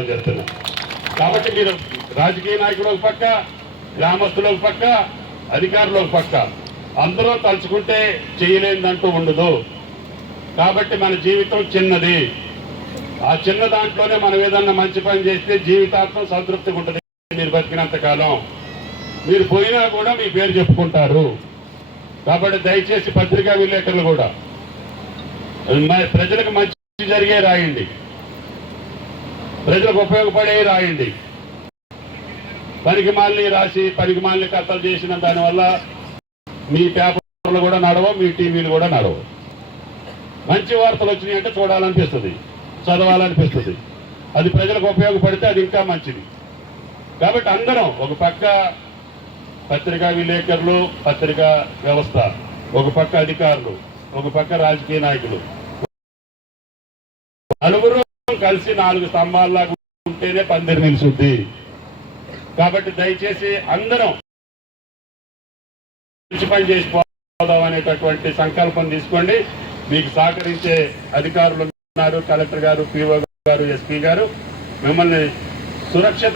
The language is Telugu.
ప్రయత్నం చేస్తున్నాం కాబట్టి మీరు రాజకీయ నాయకులు ఒక పక్క గ్రామస్తులు ఒక పక్క అధికారులు ఒక పక్క అందరూ తలుచుకుంటే చేయలేదంటూ ఉండదు. కాబట్టి మన జీవితం చిన్నది. ఆ చిన్న దాంట్లోనే మనం ఏదన్నా మంచి పని చేస్తే జీవితాంతం సంతృప్తిగా ఉంటుంది మీరు బతికినంత కాలం. మీరు పోయినా కూడా మీ పేరు చెప్పుకుంటారు. కాబట్టి దయచేసి పత్రికా విలేకరులు కూడా ప్రజలకు మంచి జరిగే రాయండి. ప్రజలకు ఉపయోగపడే రాయండి. పనికి రాసి పనికి మాలిని కథలు చేసిన దానివల్ల మీ పేపర్లు కూడా నడవ మీ టీవీలు కూడా నడవవు. మంచి వార్తలు వచ్చినాయి అంటే చూడాలనిపిస్తుంది చదవాలనిపిస్తుంది. అది ప్రజలకు ఉపయోగపడితే అది ఇంకా మంచిది. కాబట్టి అందరం ఒక పక్క పత్రికా విలేకరులు పత్రికా వ్యవస్థ ఒక పక్క అధికారులు ఒక పక్క రాజకీయ నాయకులు. నలుగురు కలిసి నాలుగు స్తంభాల్లాగా ఉంటేనే పందిరి నిలుచుద్ది కాబట్టి దయచేసి అందరం మంచి పని చేసిపోదాం అనేటటువంటి సంకల్పం తీసుకోండి. మీకు సహకరించే అధికారులు ఉన్నారు. కలెక్టర్ గారు పిఓ గారు ఎస్పీ గారు. మిమ్మల్ని సురక్షిత